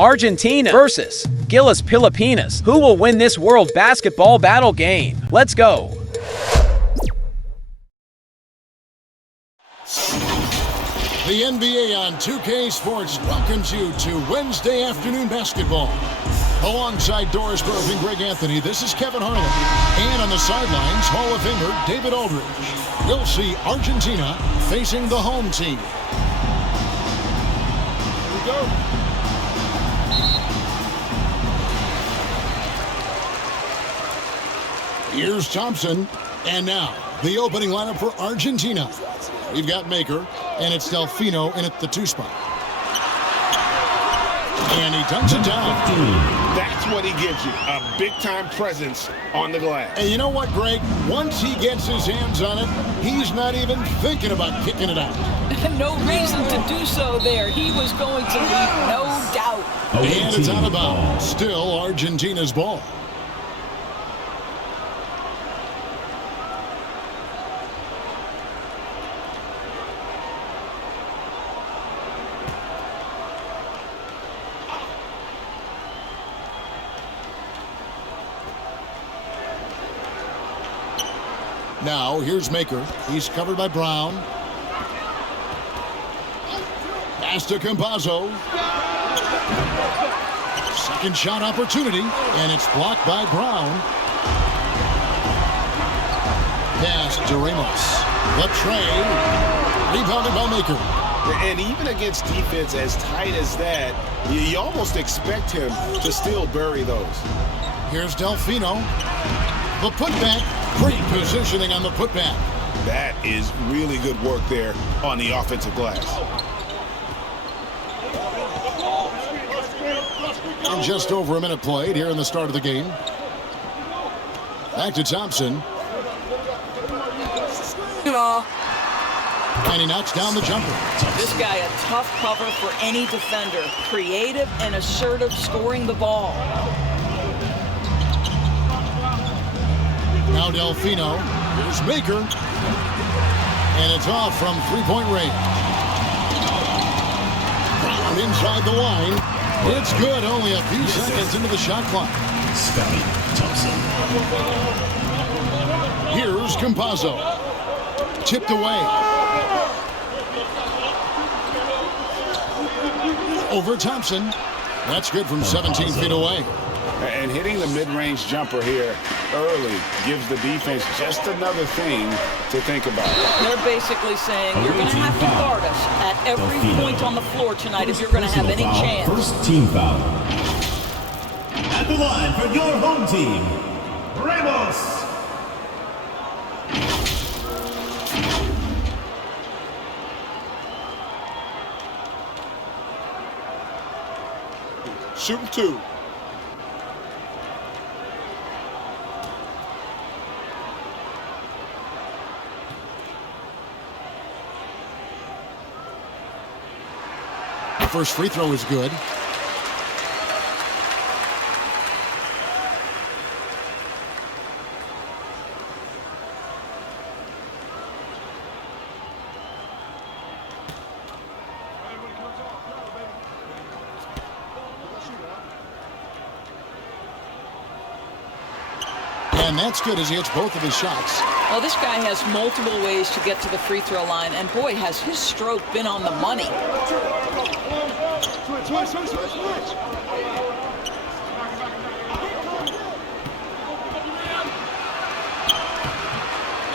Argentina versus GILAS Pilipinas. Who will win this World Basketball Battle game? Let's go. The NBA on 2K Sports welcomes you to Wednesday afternoon basketball. Alongside Doris Burke and Greg Anthony, this is Kevin Harlan. And on the sidelines, Hall of Famer David Aldridge. We'll see Argentina facing the home team. Here we go. Here's Thompson. And now, the opening lineup for Argentina. We've got Maker, and it's Delfino in at the 2 spot. And he dunks it down. That's what he gives you, a big-time presence on the glass. And you know what, Greg? Once he gets his hands on it, he's not even thinking about kicking it out. No reason to do so there. He was going to leave, no doubt. And it's out of bounds. Still Argentina's ball. Now, here's Maker. He's covered by Brown. Pass to Campazzo. Second shot opportunity, and it's blocked by Brown. Pass to Ramos. The tray. Rebounded by Maker. And even against defense as tight as that, you almost expect him to still bury those. Here's Delfino. The putback. Great positioning on the putback. That is really good work there on the offensive glass. And just over a minute played here in the start of the game. Back to Thompson. And he knocks down the jumper. This guy a tough cover for any defender. Creative and assertive scoring the ball. Now Delfino. Here's Maker. And it's off from three-point range. Brown inside the line. It's good. Only a few seconds into the shot clock. Scotty Thompson. Here's Campazzo. Tipped away. Over Thompson. That's good from 17 feet away. And hitting the mid-range jumper here early gives the defense just another thing to think about. They're basically saying you're going to have to guard us at every point on the floor tonight if you're going to have any chance. First team foul. At the line for your home team, Ramos. Shooting 2. First free throw is good. And that's good as he hits both of his shots. Well, this guy has multiple ways to get to the free throw line, and boy, has his stroke been on the money.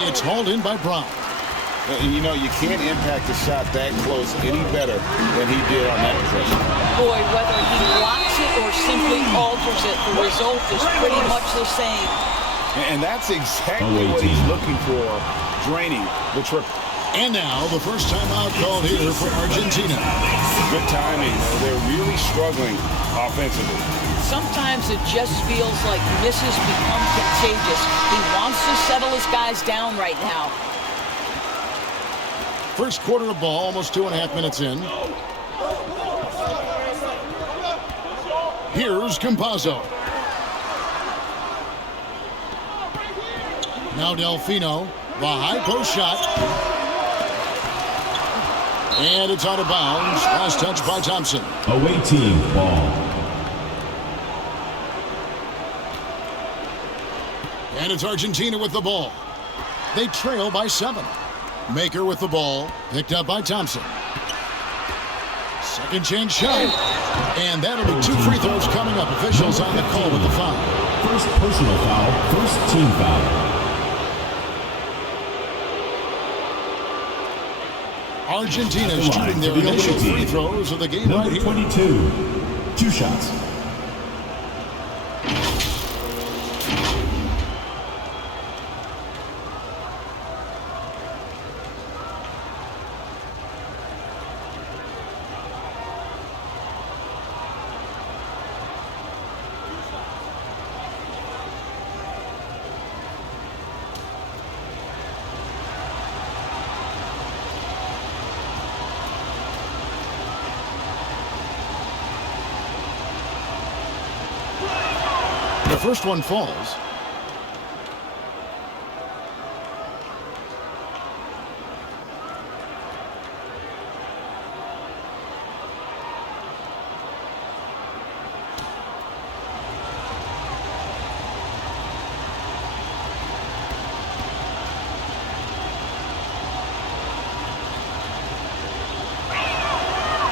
It's hauled in by Brown. You know, you can't impact the shot that close any better than he did on that possession. Boy, whether he blocks it or simply alters it, the result is pretty much the same. And that's exactly what he's looking for, draining the triple. And now, the first timeout called here for Argentina. Good timing. They're really struggling offensively. Sometimes it just feels like misses become contagious. He wants to settle his guys down right now. First quarter of ball, almost 2.5 minutes in. Here's Campazzo. Now Delfino, the high post shot. And it's out of bounds. Last touch by Thompson. Away team ball. And it's Argentina with the ball. They trail by 7. Maker with the ball, picked up by Thompson. Second chance shot. And that'll be 2 free throws coming up. Officials on the call with the foul. First personal foul, first team foul. Argentina shooting their initial free throws of the game right here. 22, 2 shots. The first one falls.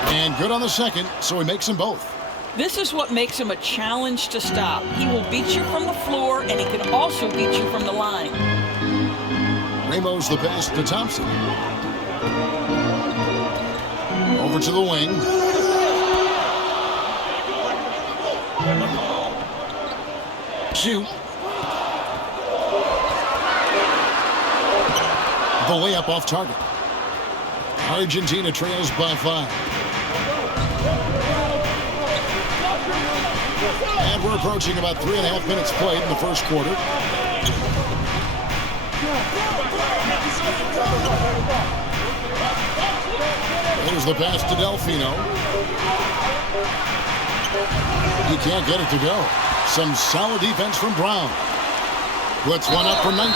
And good on the second, so he makes them both. This is what makes him a challenge to stop. He will beat you from the floor, and he can also beat you from the line. Ramos the pass to Thompson. Over to the wing. Shoot. The layup off target. Argentina trails by 5. And we're approaching about 3.5 minutes played in the first quarter. There's the pass to Delfino. He can't get it to go. Some solid defense from Brown. Puts one up from 19.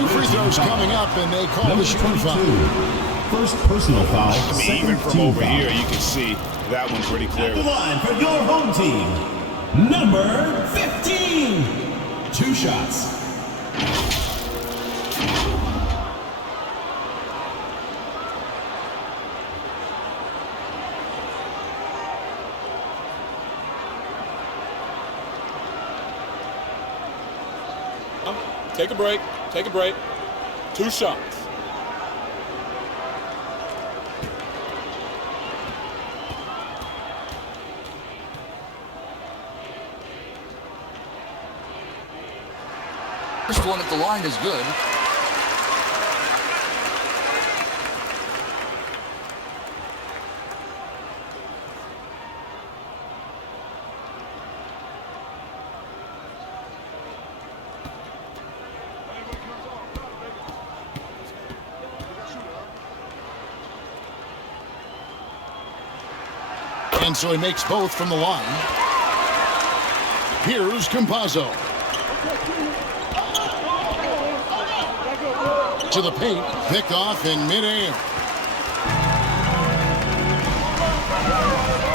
2 free throws coming up, and they call the shooting foul. First personal foul. I mean, even from over here, you can see that one pretty clear. The line for your home team, number 15. 2 shots. Take a break. Take a break. 2 shots. First one at the line is good. And so he makes both from the line. Here's Campazzo. To the paint, picked off in midair.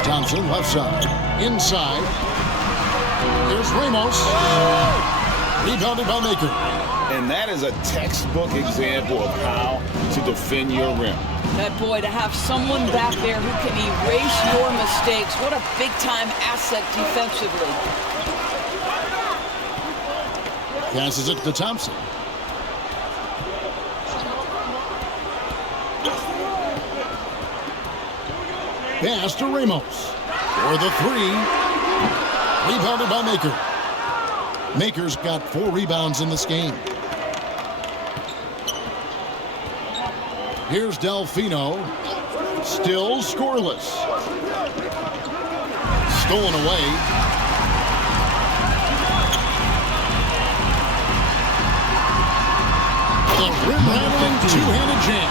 Thompson left side, inside. Here's Ramos. Rebounded by Maker. And that is a textbook example of how to defend your rim. That boy, to have someone back there who can erase your mistakes. What a big-time asset defensively. Passes it to Thompson. Pass to Ramos. For the 3. Rebounded by Maker. Maker's got 4 rebounds in this game. Here's Delfino. Still scoreless. Stolen away. The rim-rattling two-handed jam.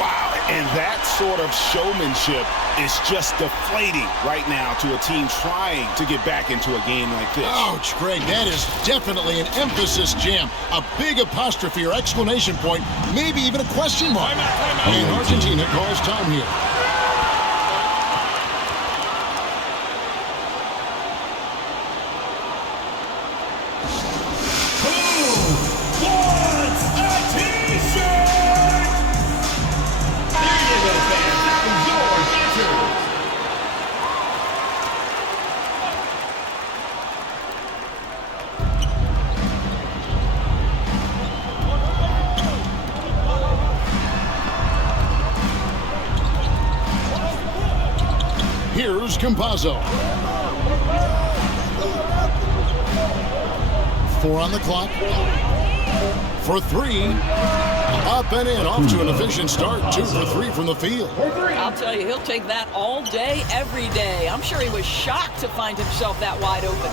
Wow, and that sort of showmanship is just deflating right now to a team trying to get back into a game like this. Ouch, Greg, that is definitely an emphasis jam. A big apostrophe or exclamation point, maybe even a question mark. And Argentina calls time here. Here's Campazzo. 4 on the clock. For 3. Up and in, off to an efficient start. 2 for 3 from the field. I'll tell you, he'll take that all day, every day. I'm sure he was shocked to find himself that wide open.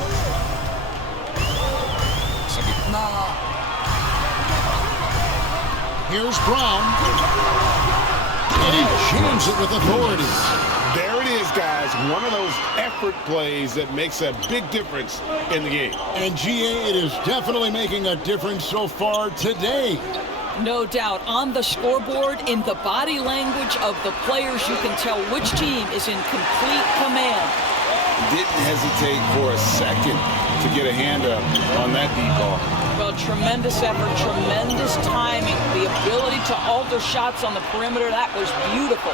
Here's Brown. And he jams it with authority. There it is, guys. One of those effort plays that makes a big difference in the game. And GA, it is definitely making a difference so far today. No doubt. On the scoreboard, in the body language of the players, you can tell which team is in complete command. Didn't hesitate for a second to get a hand up on that deep ball. Well, tremendous effort, tremendous timing. The ability to alter shots on the perimeter, that was beautiful.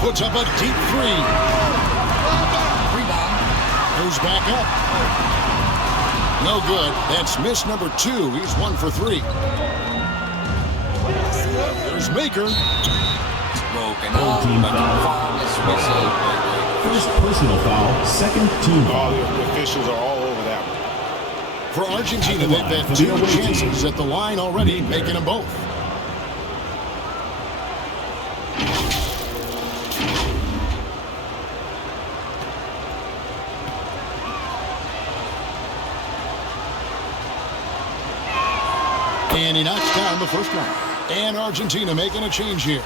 Puts up a deep 3. Rebound. Goes back up. No good. That's miss number 2. He's 1 for 3. There's Maker. Broken up. Foul is whistled. First personal foul, second team foul. The officials are all over that one. For Argentina, they've had 2 chances at the line already, making them both. And he knocks down the first one. And Argentina making a change here.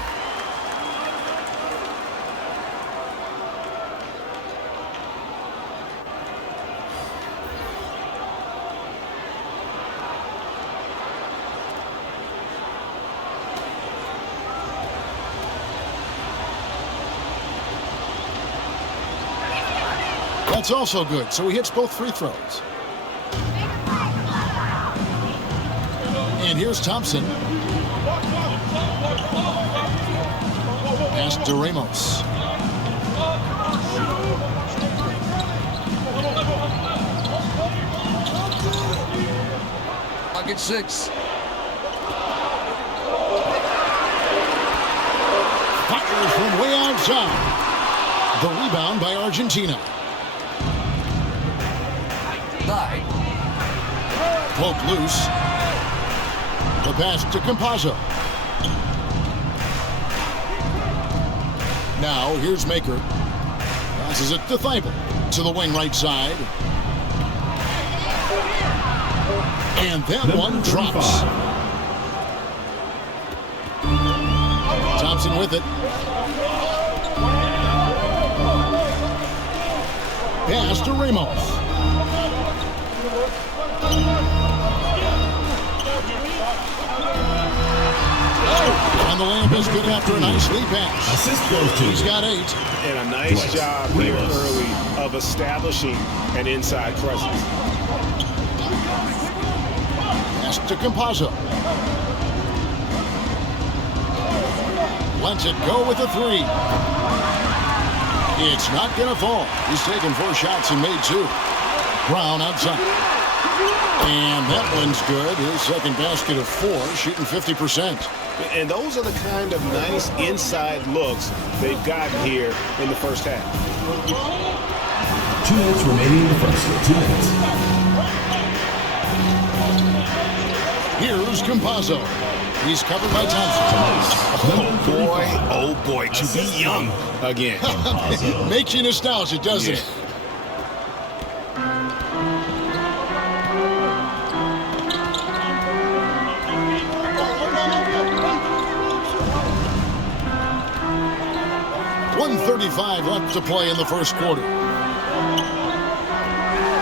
That's also good, so he hits both free throws. And here's Thompson. Pass to Ramos. Bucket 6. Fires from way outside. The rebound by Argentina. 9. Poke loose. The pass to Campazzo. Now here's Maker. Passes it to Thibault. To the wing right side. And that one drops. Thompson with it. Pass to Ramos. And the layup is good after a nice lead pass. Assist goes to. He's got 8. And a nice job here early of establishing an inside presence. Pass to Campazzo. Lets it go with a 3. It's not going to fall. He's taken 4 shots and made 2. Brown outside. And that one's good. His second basket of 4, shooting 50%. And those are the kind of nice inside looks they've gotten here in the first half. 2 minutes remaining in the first. 2 minutes. Here's Campazzo. He's covered by Thompson. Oh boy, to be young again. Makes you nostalgic, doesn't it? 1:35 left to play in the first quarter.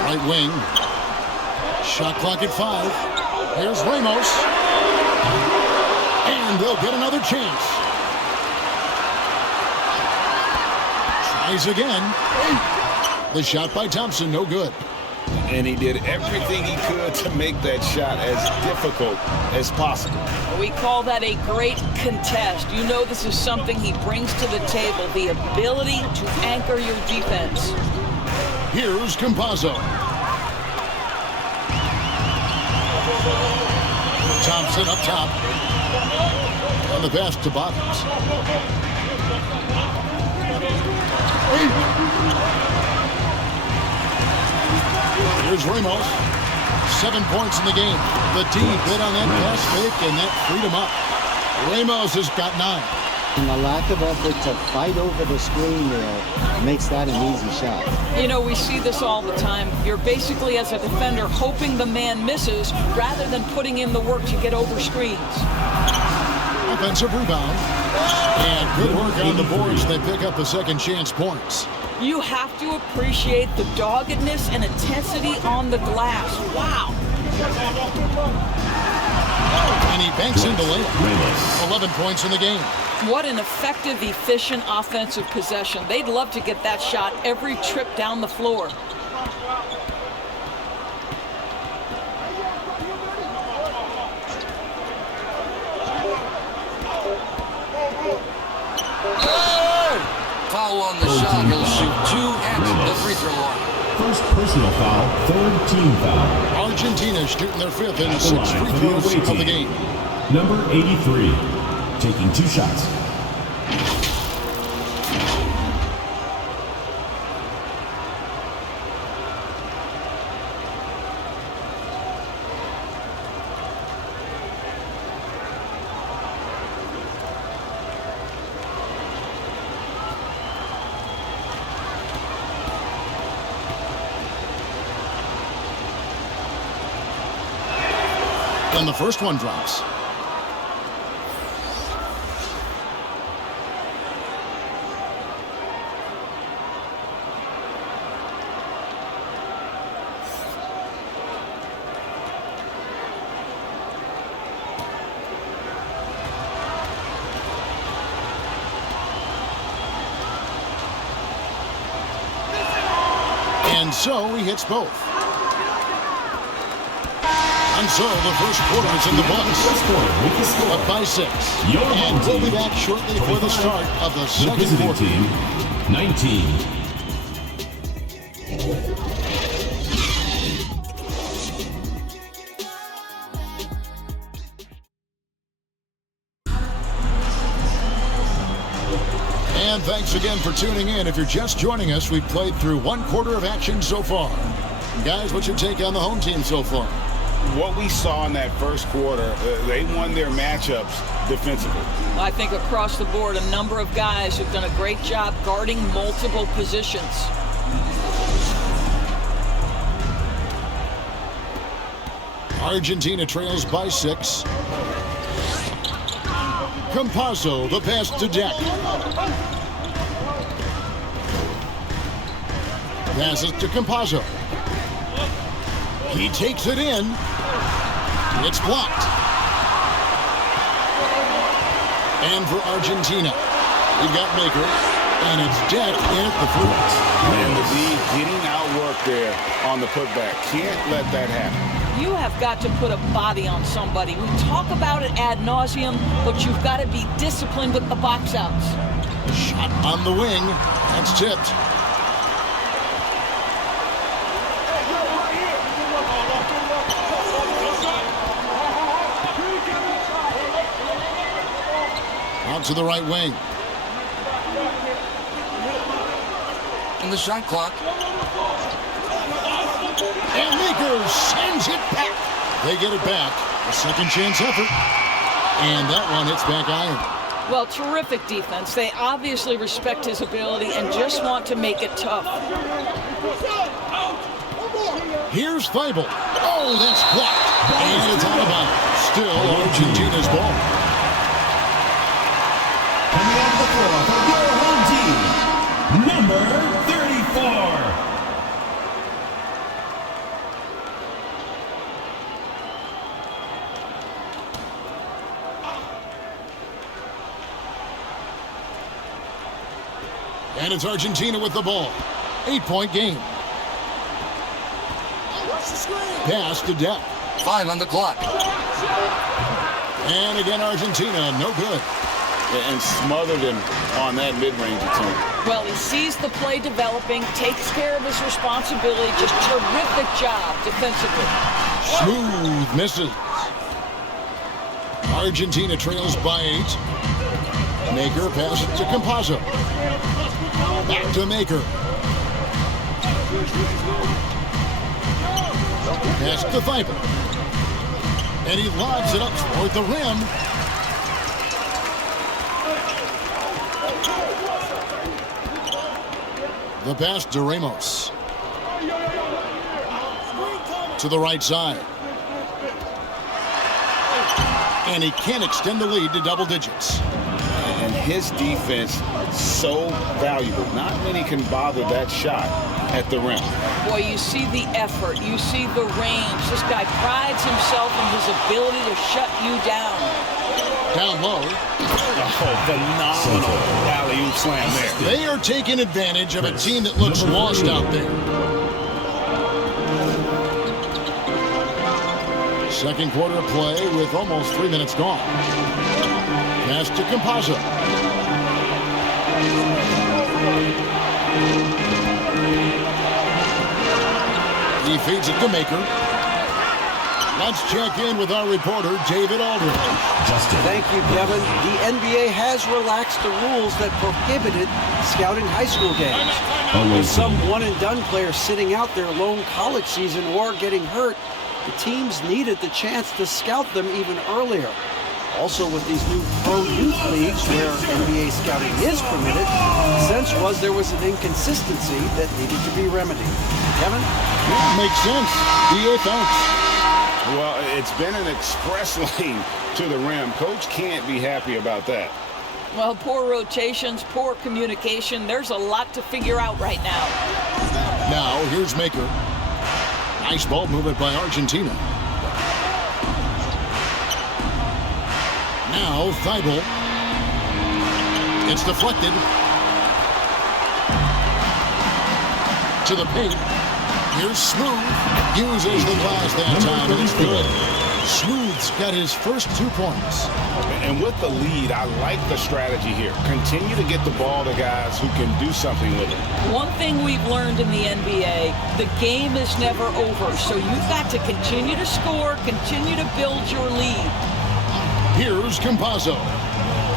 Right wing. Shot clock at 5. Here's Ramos. And they'll get another chance. Tries again. The shot by Thompson, no good. And he did everything he could to make that shot as difficult as possible. We call that a great contest. You know this is something he brings to the table, the ability to anchor your defense. Here's Campazzo. Thompson up top. On the pass to Bottoms. Here's Ramos. 7 points in the game. The team bid on that pass fake, and that freed him up. Ramos has got 9. And the lack of effort to fight over the screen there makes that an easy shot. You know, we see this all the time. You're basically, as a defender, hoping the man misses rather than putting in the work to get over screens. Offensive rebound. And good work on the boards. They pick up the second chance points. You have to appreciate the doggedness and intensity on the glass. Wow. And he banks into layup. 11 points in the game. What an effective, efficient offensive possession. They'd love to get that shot every trip down the floor. Foul on the shot. He'll shoot 2 at the free throw line. First personal foul, third team foul. Argentina shooting their 5th and At the 6 line free for the throws away of the team. game. Number 83, taking 2 shots. And the first one drops. And so he hits both. And so the first quarter is in the books. Up by 6. And we'll be back shortly for the start of the second visiting quarter. team, 19. And thanks again for tuning in. If you're just joining us, we've played through 1 quarter of action so far. Guys, what's your take on the home team so far? What we saw in that first quarter, they won their matchups defensively. I think across the board, a number of guys have done a great job guarding multiple positions. Argentina trails by 6. Campazzo, the pass to Deck. Passes to Campazzo. He takes it in. It's blocked. And for Argentina, we've got Maker, and it's Deck in at the front. And the D getting outworked there on the putback. Can't let that happen. You have got to put a body on somebody. We talk about it ad nauseum, but you've got to be disciplined with the box outs. Shot on the wing. That's tipped. Out to the right wing. In the shot clock. And Maker sends it back. They get it back. A second chance effort. And that one hits back iron. Well, terrific defense. They obviously respect his ability and just want to make it tough. Here's Feibel. Oh, that's blocked. And it's out of bounds. Still Argentina's ball. Coming out of the floor for your home team, number 34. And it's Argentina with the ball. 8-point game. Pass to Depp. 5 on the clock. And again, Argentina, no good. And smothered him on that mid-range attempt. Well, he sees the play developing, takes care of his responsibility. Just terrific job defensively. Smooth misses. Argentina trails by 8. Maker passes to Campazzo. Back to Maker. Pass to FIBA. And he lobs it up toward the rim. The pass to Ramos. To the right side. And he can't extend the lead to double digits. And his defense so valuable. Not many can bother that shot at the rim. Boy, you see the effort, you see the range. This guy prides himself in his ability to shut you down. Down low. Oh, phenomenal alley-oop slam there. They are taking advantage of a team that looks lost out there. Second quarter of play with almost 3 minutes gone. Pass to Campazzo. He feeds it to Maker. Let's check in with our reporter, David Aldridge. Thank you, Kevin. The NBA has relaxed the rules that prohibited scouting high school games. With some one-and-done players sitting out their lone college season or getting hurt, the teams needed the chance to scout them even earlier. Also, with these new pro youth leagues where NBA scouting is permitted, the sense was there was an inconsistency that needed to be remedied. Kevin? Yeah, makes sense. DA, thanks. Well, it's been an express lane to the rim. Coach can't be happy about that. Well, poor rotations, poor communication. There's a lot to figure out right now. Now, here's Maker. Nice ball movement by Argentina. Now, Thibault. It's deflected. To the paint. Here's Smooth. Uses the glass that time, and it's good. Smooth's got his first 2 points. And with the lead, I like the strategy here. Continue to get the ball to guys who can do something with it. One thing we've learned in the NBA, the game is never over. So you've got to continue to score, continue to build your lead. Here's Campazzo.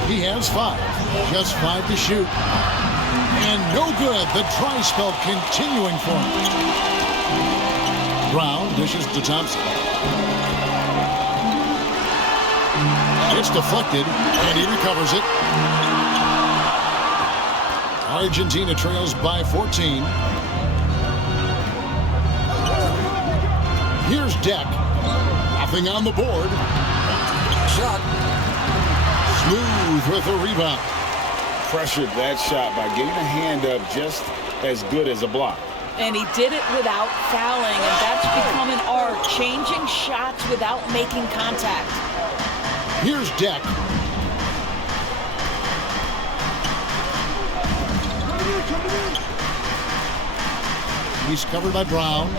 He has 5. Just 5 to shoot. And no good. The dry spell continuing for him. Brown dishes to Thompson. It's deflected, and he recovers it. Argentina trails by 14. Here's Deck. Nothing on the board. Shot. Smooth with a rebound. Pressured that shot by getting a hand up just as good as a block. And he did it without fouling, and that's become an art, changing shots without making contact. Here's Deck. He's covered by Brown.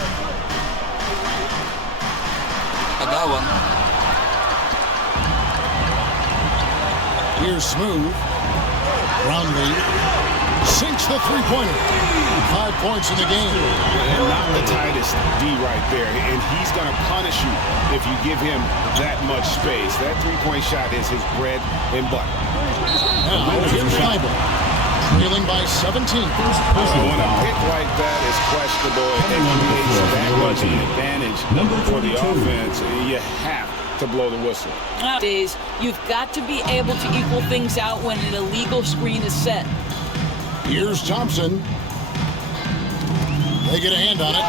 I got one. Here's Smooth. Brownlee sinks the three-pointer. 5 points in the game. And not the tightest D right there. And he's going to punish you if you give him that much space. That three-point shot is his bread and butter. Now, here's FIBA. Trailing by 17. When a pick like that is questionable and creates that much of an advantage for the offense, you have to blow the whistle. Nowadays, you've got to be able to equal things out when an illegal screen is set. Here's Thompson. They get a hand on it.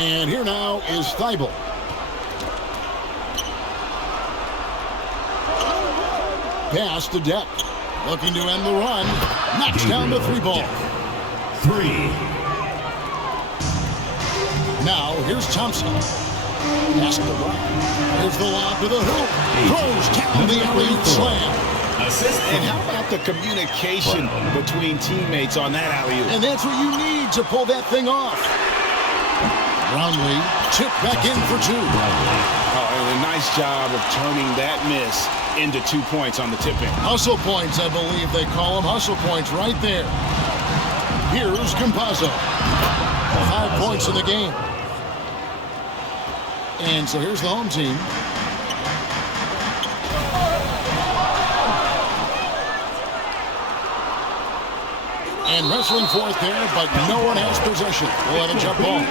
And here now is Thibault. Pass to Deck. Looking to end the run. Knocks down the 3-ball. 3. Now, here's Thompson. Pass to Brown. Here's the lob to the hoop. Throws down the alley-oop slam. And how about the communication between teammates on that alley-oop? And that's what you need to pull that thing off. Brownlee tipped back in for 2. And a nice job of turning that miss into 2 points on the tip-in. Hustle points, I believe they call them. Hustle points right there. Here's Campazzo. 5 points in the game. And so here's the home team. And wrestling forth there, but no one has possession. We'll have a jump ball.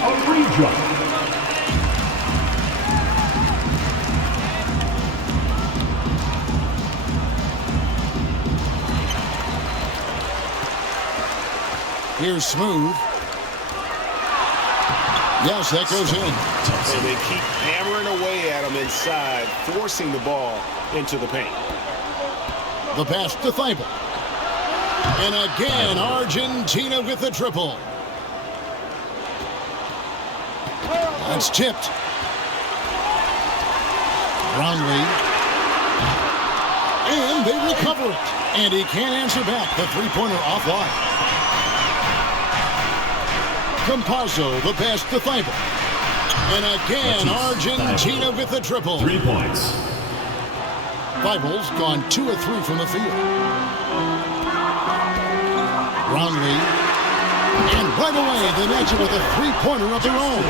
Here's Smooth. Yes, that goes in. And they keep hammering away at him inside, forcing the ball into the paint. The pass to FIBA. And again, Argentina with the triple. That's tipped. Brownlee. And they recover it. And he can't answer back. The three-pointer offline. Campazzo, the pass to FIBA. And again, Argentina with the triple. 3 points. FIBA's gone 2 of 3 from the field. Brownlee. And right away, the Nets with a three-pointer of their own.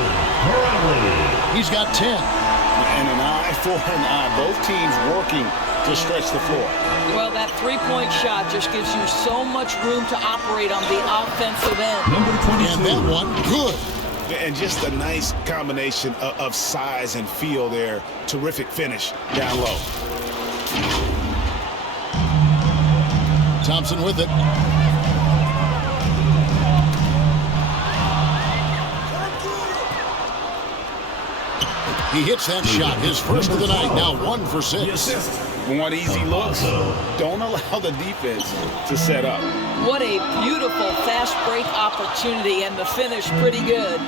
He's got 10. And an eye for an eye. Both teams working to stretch the floor. Well, that three-point shot just gives you so much room to operate on the offensive end. And that one, good. And just a nice combination of size and feel there. Terrific finish down low. Thompson with it. He hits that shot, his first of the night, now 1 for 6. Want easy looks. Don't allow the defense to set up. What a beautiful fast break opportunity, and the finish pretty good.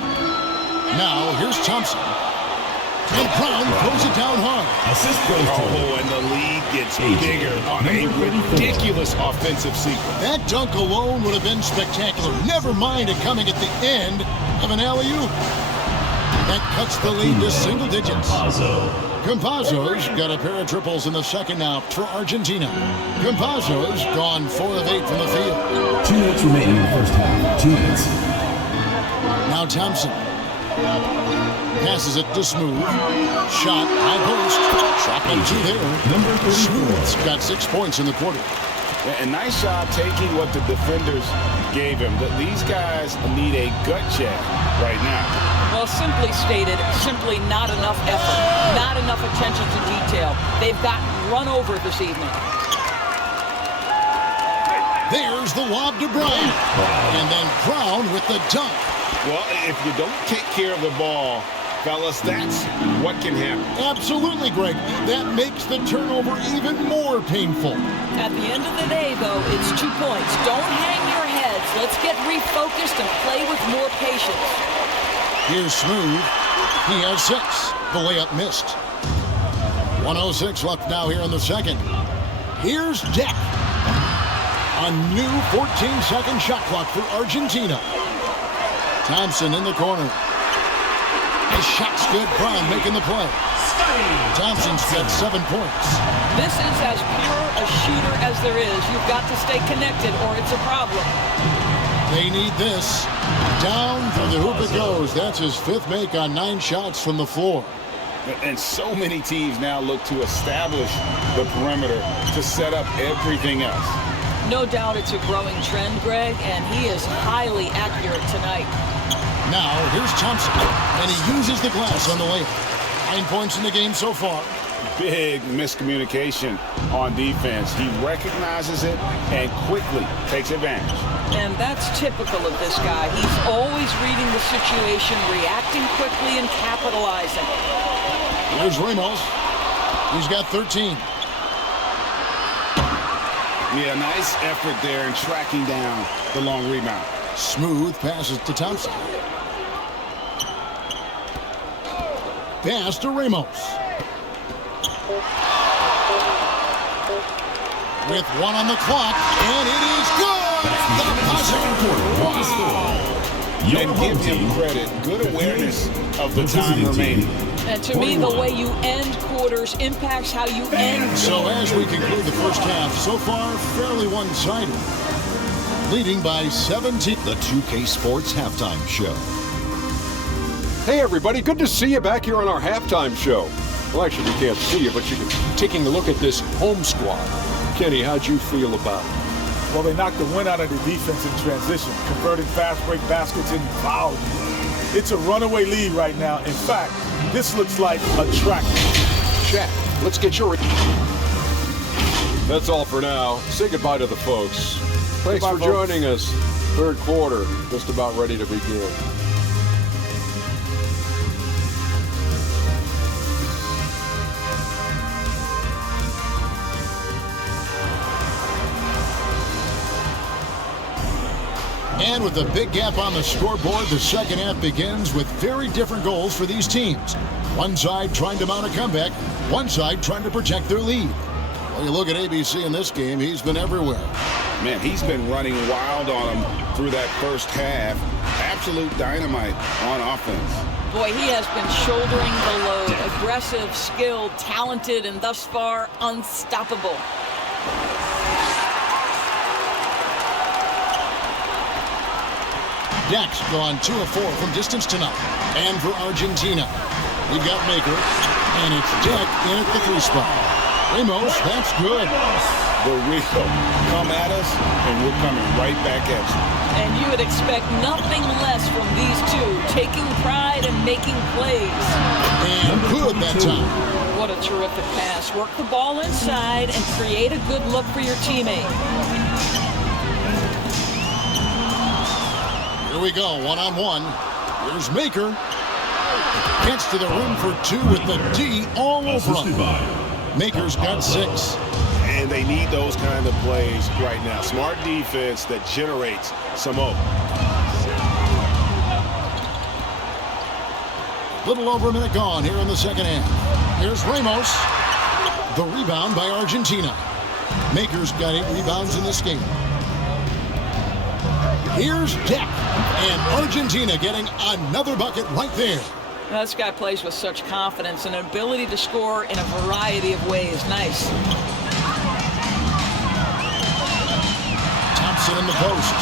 Now, here's Thompson. And Brown throws it down hard. Assist goes to and the lead gets bigger on a ridiculous offensive sequence. That dunk alone would have been spectacular. Never mind it coming at the end of an alley-oop. That cuts the lead to single digits. Campazzo's got a pair of triples in the second now for Argentina. Campazzo's gone 4 of 8 from the field. 2 minutes remaining in the first half. 2 minutes. Now Thompson. Passes it to Smooth. Shot, high post. Shot on 2 there. Number 34. Smooth's got 6 points in the quarter. And nice job taking what the defenders gave him. These guys need a gut check right now. Well, simply stated, simply not enough effort, not enough attention to detail. They've gotten run over this evening. There's the lob to Brown. And then Brown with the dunk. Well, if you don't take care of the ball, fellas, that's what can happen. Absolutely, Greg. That makes the turnover even more painful. At the end of the day, though, it's 2 points. Don't hang your heads. Let's get refocused and play with more patience. Here's Smooth. He has 6. The layup missed. 1:06 left now here in the second. Here's Deck. A new 14-second shot clock for Argentina. Thompson in the corner. His shot's good. Brown making the play. Thompson's got 7 points. This is as pure a shooter as there is. You've got to stay connected or it's a problem. They need this. Down from the hoop it goes. That's his 5th make on 9 shots from the floor. And so many teams now look to establish the perimeter to set up everything else. No doubt it's a growing trend, Greg, and he is highly accurate tonight. Now, here's Thompson, and he uses the glass on the layup. 9 points in the game so far. Big miscommunication on defense. He recognizes it and quickly takes advantage. And that's typical of this guy. He's always reading the situation, reacting quickly, and capitalizing. There's Ramos. He's got 13. Yeah, nice effort there in tracking down the long rebound. Smooth passes to Thompson. Pass to Ramos. With 1 on the clock, and it is good! The And give him credit. Good awareness of the time remaining. And to me, the way you end quarters impacts how you end. So as we conclude the first half, so far fairly one-sided. Leading by 17. The 2K Sports Halftime Show. Hey everybody, good to see you back here on our halftime show. Well, actually, we can't see you, but you can taking a look at this home squad. Kenny, how'd you feel about it? Well, they knocked the wind out of the defense in transition, converting fast break baskets in volume. It's a runaway lead right now. In fact, this looks like a track. Shaq, let's get your... That's all for now. Say goodbye to the folks. Thanks for joining us. Third quarter, just about ready to begin. And with a big gap on the scoreboard, the second half begins with very different goals for these teams. One side trying to mount a comeback, one side trying to protect their lead. Well, you look at ABC in this game, he's been everywhere. Man, he's been running wild on him through that first half. Absolute dynamite on offense. Boy, he has been shouldering the load. Aggressive, skilled, talented, and thus far, unstoppable. Dex gone 2 of 4 from distance tonight. And for Argentina, we've got Maker, and it's Deck in at the 3 spot. Ramos, that's good. The Rico, come at us, and we're coming right back at you. And you would expect nothing less from these two, taking pride and making plays. And good that time. What a terrific pass. Work the ball inside and create a good look for your teammate. Here we go, one-on-one. Here's Maker. Gets to the rim for 2 with the D all over him. Maker's got 6. And they need those kind of plays right now. Smart defense that generates some hope. Little over a minute gone here in the second half. Here's Ramos. The rebound by Argentina. Maker's got 8 rebounds in this game. Here's Deck. And Argentina getting another bucket right there. This guy plays with such confidence and an ability to score in a variety of ways. Nice. Thompson in the post.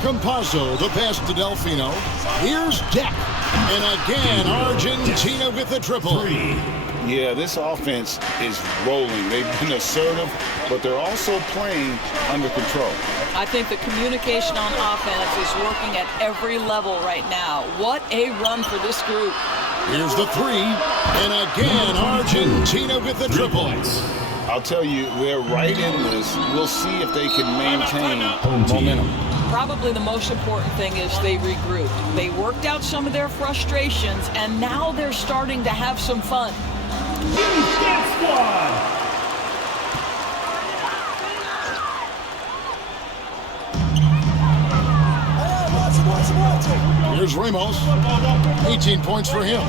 Campazzo, the pass to Delfino. Here's Deck. And again, Argentina with the triple. Yeah, this offense is rolling. They've been assertive, but they're also playing under control. I think the communication on offense is working at every level right now. What a run for this group. Here's the 3. And again, Argentina with the triple. I'll tell you, they're right in this. We'll see if they can maintain momentum. Probably the most important thing is they regrouped. They worked out some of their frustrations, and now they're starting to have some fun. Here's Ramos. 18 points for him.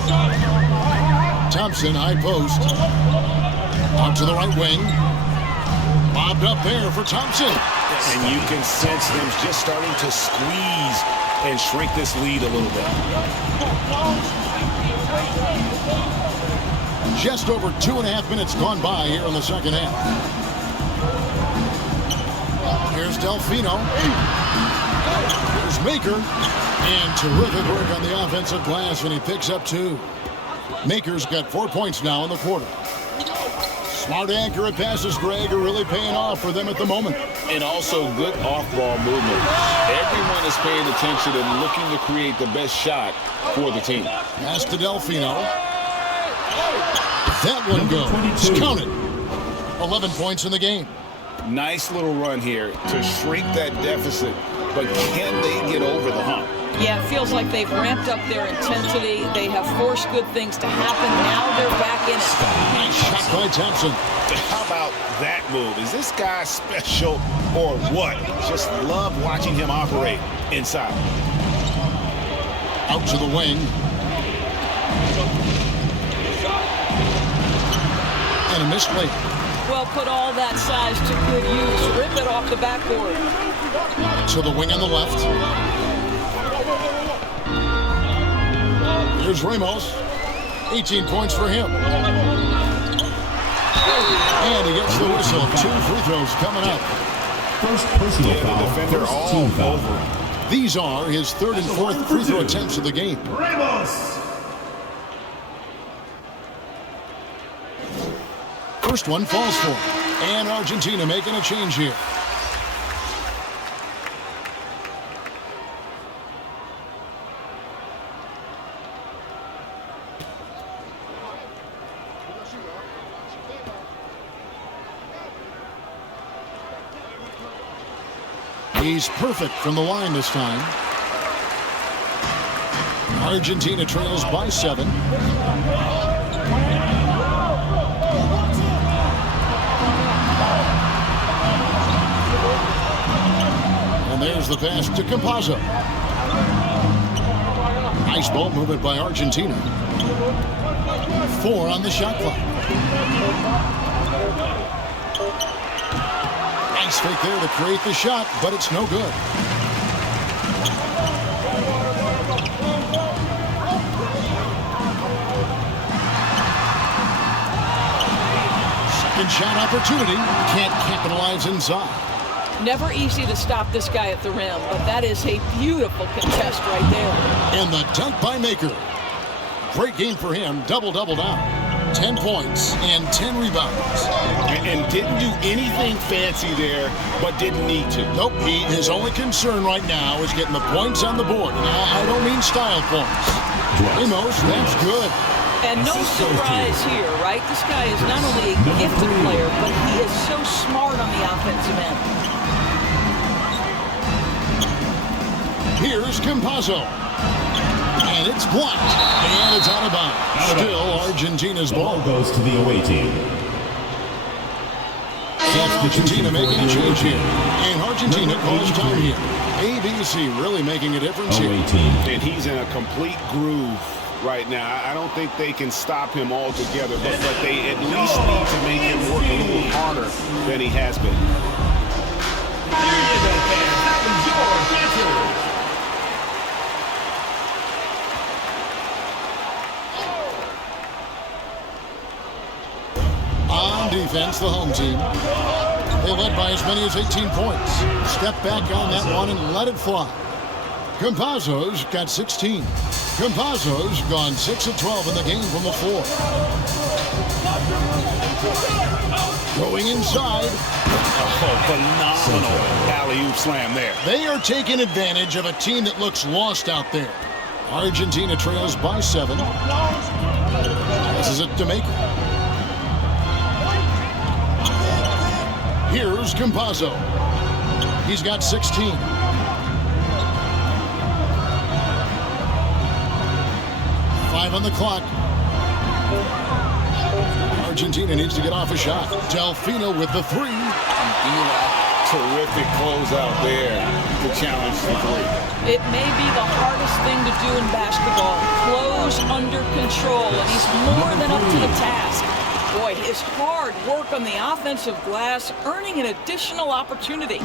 Thompson, high post. Out to the right wing. Bobbed up there for Thompson. And you can sense them just starting to squeeze and shrink this lead a little bit. Just over 2.5 minutes gone by here in the second half. Here's Delfino. Here's Maker. And terrific work on the offensive glass, and he picks up 2. Maker's got 4 points now in the quarter. Smart, accurate passes, Greg, are really paying off for them at the moment. And also good off-ball movement. Everyone is paying attention and looking to create the best shot for the team. Pass to Delfino. That one goes. Counted. 11 points in the game. Nice little run here to shrink that deficit, but can they get over the hump? Yeah, it feels like they've ramped up their intensity. They have forced good things to happen. Now they're back in it. Nice shot by Thompson. How about that move? Is this guy special or what? Just love watching him operate inside. Out to the wing. And a missed play. Well, put all that size to good use. Rip it off the backboard. To the wing on the left. Here's Ramos. 18 points for him. And he gets the whistle. 2 free throws coming up. First personal foul. Defender First all team foul. over. These are his 3rd and 4th free throw attempts of the game. Ramos. First one falls for him. And Argentina making a change here. He's perfect from the line this time. Argentina trails by 7. And there's the pass to Campazzo. Nice ball movement by Argentina. 4 on the shot clock. Nice fake there to create the shot, but it's no good. Second shot opportunity. Can't capitalize inside. Never easy to stop this guy at the rim, but that is a beautiful contest right there. And the dunk by Maker. Great game for him. Double-double down. 10 points and 10 rebounds. And didn't do anything fancy there, but didn't need to. Nope. His only concern right now is getting the points on the board. Now, I don't mean style points. Ramos, that's good. And no surprise here, right? This guy is not only a gifted player, but he is so smart on the offensive end. Here's Campazzo. And it's blocked. And it's out of bounds. Still Argentina's ball. Goes to the away team. And Argentina making a change here. And Argentina calls time here. ABC really making a difference here. And he's in a complete groove right now. I don't think they can stop him altogether, but they at least need to make him work a little harder than he has been. On defense, the home team. They led by as many as 18 points. Step back on that one and let it fly. Campazzo's got 16. Campazzo's gone 6 of 12 in the game from the floor. Going inside. Oh, phenomenal alley-oop slam there. They are taking advantage of a team that looks lost out there. Argentina trails by 7. This is it to make it. Here's Campazzo. He's got 16. Five on the clock. Argentina needs to get off a shot. Delfino with the 3. Terrific closeout there to challenge the 3. It may be the hardest thing to do in basketball. Close under control, and he's more than up to the task. Boy, his hard work on the offensive glass, earning an additional opportunity.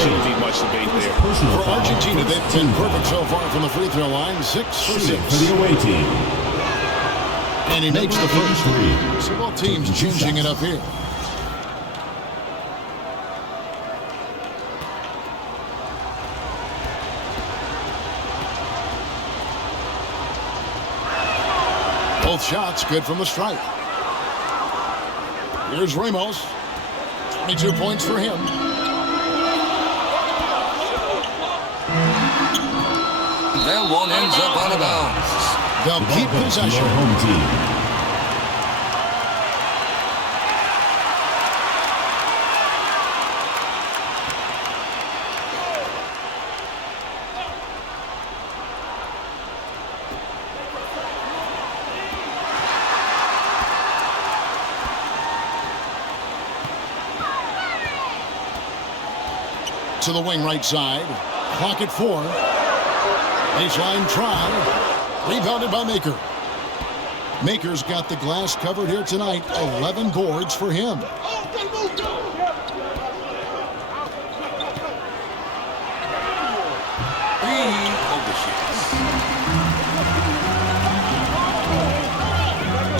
Shouldn't be much debate there. For Argentina, they've been perfect so far from the free throw line. 6 for 6. For the away team. And he makes the first. So both teams changing it up here. Both shots good from the stripe. Here's Ramos. 22 points for him. That one ends up out of bounds. They'll keep possession. Home team. To the wing right side. Clock at 4. Baseline try. Rebounded by Maker. Maker's got the glass covered here tonight. 11 boards for him.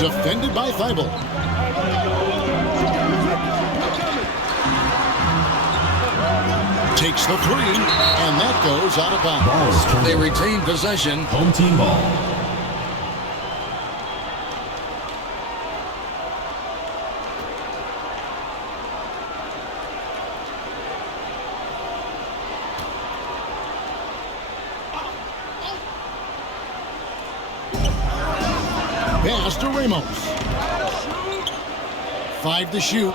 Defended by Thibault. Takes the three, and that goes out of bounds. They retain possession. Home team ball. Pass to Ramos. 5 to shoot.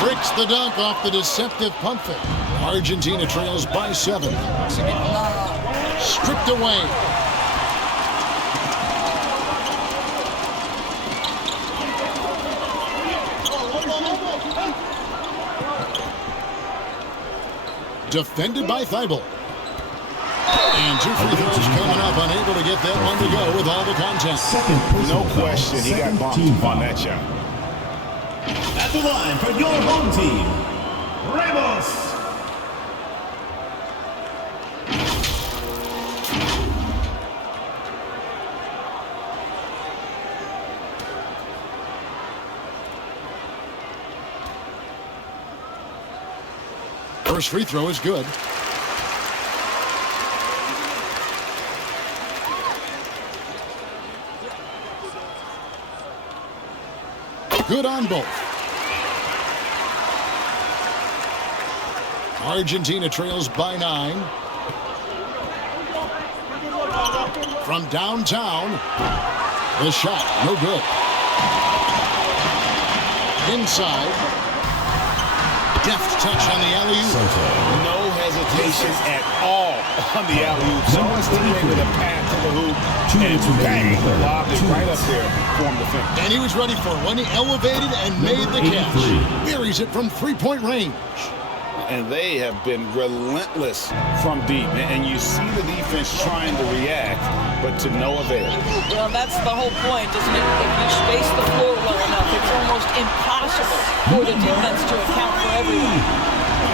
Bricks the dunk off the deceptive pump fake. Argentina trails by 7. Stripped away. Defended by Thibault. And 2 free throws coming up, unable to get that one to go with all the contact. No question, he got bumped on that shot. At the line for your home team, Ramos. First free throw is good. Good on both. Argentina trails by 9. From downtown, the shot, no good. Inside. Deft touch on the alley-oop. No hesitation at all on the alley-oop. Someone's teammate with a path to the hoop and bang, lobbed it right up there for him to finish. And he was ready for it when he elevated and made the catch. Buries it from 3-point range. And they have been relentless from deep. And you see the defense trying to react, but to no avail. Well, that's the whole point, isn't it? If you space the floor well enough, it's almost impossible for the defense to account for everyone.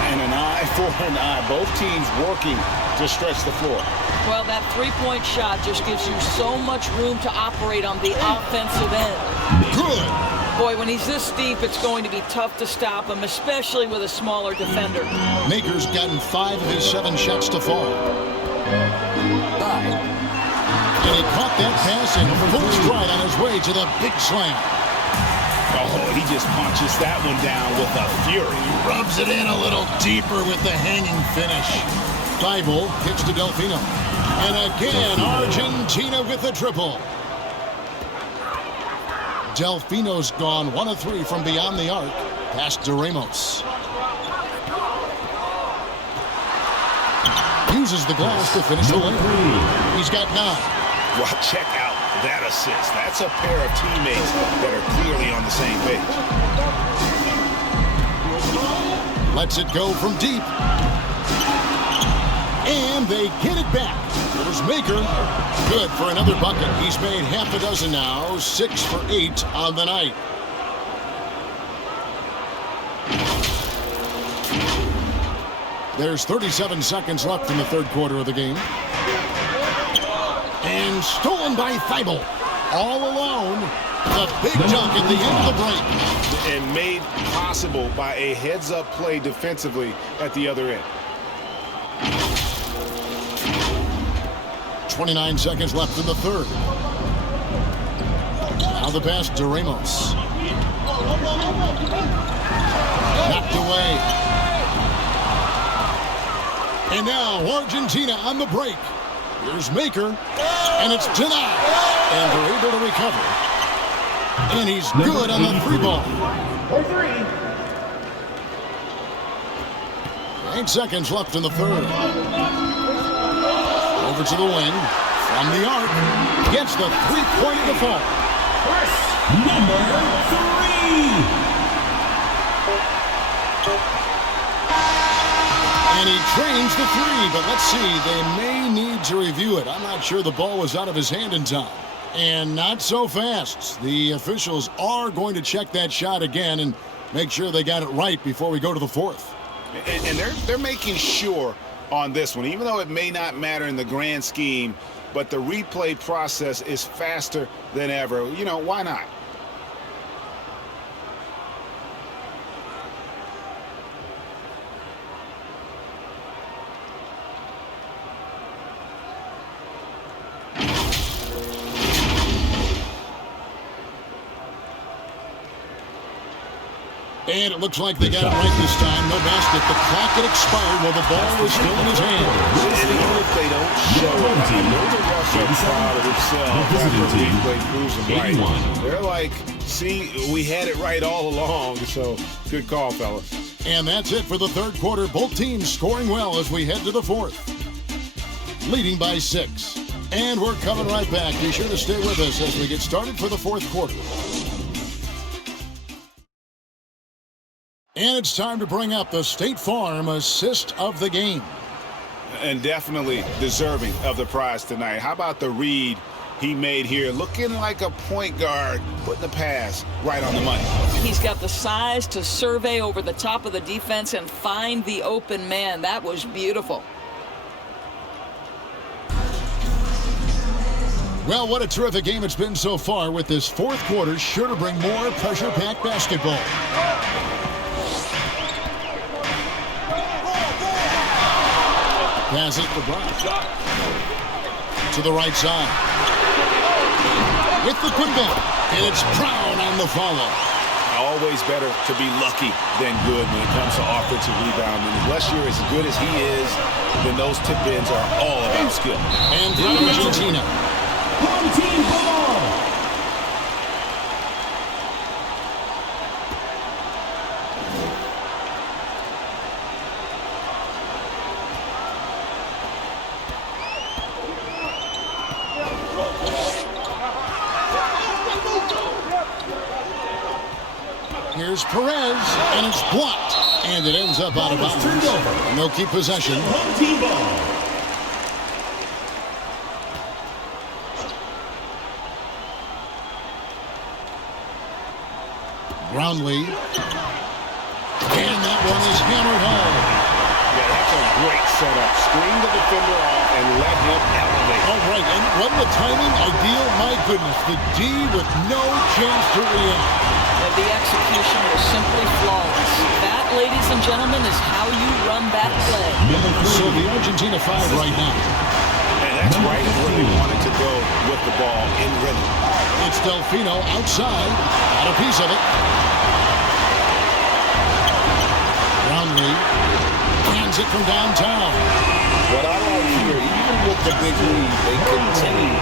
And an eye for an eye. Both teams working to stretch the floor. Well, that 3-point shot just gives you so much room to operate on the offensive end. Good. Boy, when he's this deep, it's going to be tough to stop him, especially with a smaller defender. Maker's gotten 5 of his 7 shots to fall. And he caught that pass in full stride on his way to the big slam. Oh, he just punches that one down with a fury. Rubs it in a little deeper with the hanging finish. Thibault kicks to Delfino. And again, Argentina with a triple. Delfino's gone 1 of 3 from beyond the arc. Pass to Ramos. Uses the glass to finish the layup. He's got 9. Well, check out that assist. That's a pair of teammates that are clearly on the same page. Lets it go from deep. And they get it back. There's Maker. Good for another bucket. He's made half a dozen now. 6 for 8 on the night. There's 37 seconds left in the third quarter of the game. And stolen by Thibault. All alone. The big dunk at the end of the break. And made possible by a heads-up play defensively at the other end. 29 seconds left in the third. Now the pass to Ramos. Knocked away. And now Argentina on the break. Here's Maker. And it's denied. And they're able to recover. And he's good on the 3 ball. 8 seconds left in the third. Over to the wing. From the arc. Gets the 3-point default. Number 3. And he trains the 3, but let's see. They may need to review it. I'm not sure the ball was out of his hand in time. And not so fast. The officials are going to check that shot again and make sure they got it right before we go to the fourth. And they're making sure on this one, even though it may not matter in the grand scheme, but the replay process is faster than ever. You know, why not? And it looks like they got it right this time. No basket. The clock had expired while the ball was still in his hand. And even if they don't show it, I know the refs are proud of themselves after the replay proves them right. They're like, see, we had it right all along. So good call, fellas. And that's it for the third quarter. Both teams scoring well as we head to the fourth. Leading by 6. And we're coming right back. Be sure to stay with us as we get started for the fourth quarter. And it's time to bring up the State Farm assist of the game. And definitely deserving of the prize tonight. How about the read he made here? Looking like a point guard, putting the pass right on the money. He's got the size to survey over the top of the defense and find the open man. That was beautiful. Well, what a terrific game it's been so far, with this fourth quarter sure to bring more pressure-packed basketball. Pass it to Brown. To the right side. With the putback. And it's Brown on the follow. Always better to be lucky than good when it comes to offensive rebounding. Unless you're as good as he is, then those tip-ins are all about skill. And from Argentina. Home team ball. Here's Perez, and it's blocked. And it ends up out of bounds. And they'll keep possession. Home team ball. Brownlee. And that one is hammered home. Yeah, that's a great setup. Screen the defender off and let him elevate. All right, and wasn't the timing ideal? My goodness, the D with no chance to react. The execution was simply flawless. That, ladies and gentlemen, is how you run that play. So the Argentina 5 right now. And that's right where they wanted to go with the ball in rhythm. It's Delfino outside. Got a piece of it. Brownlee hands it from downtown. What I like here, even with the big lead, they continue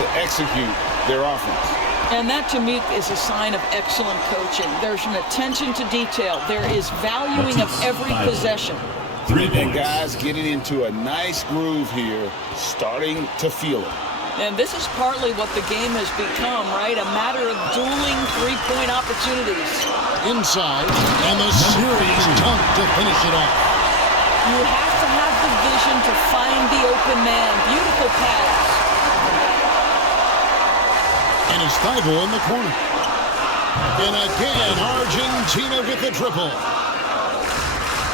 to execute their offense. And that, to me, is a sign of excellent coaching. There's an attention to detail. There is valuing of every possession. 3 And guys getting into a nice groove here, starting to feel it. And this is partly what the game has become, right? A matter of dueling three-point opportunities. Inside, and the serious dunk to finish it off. You have to have the vision to find the open man. Beautiful pass. And it's Thibault in the corner. And again, Argentina with the triple.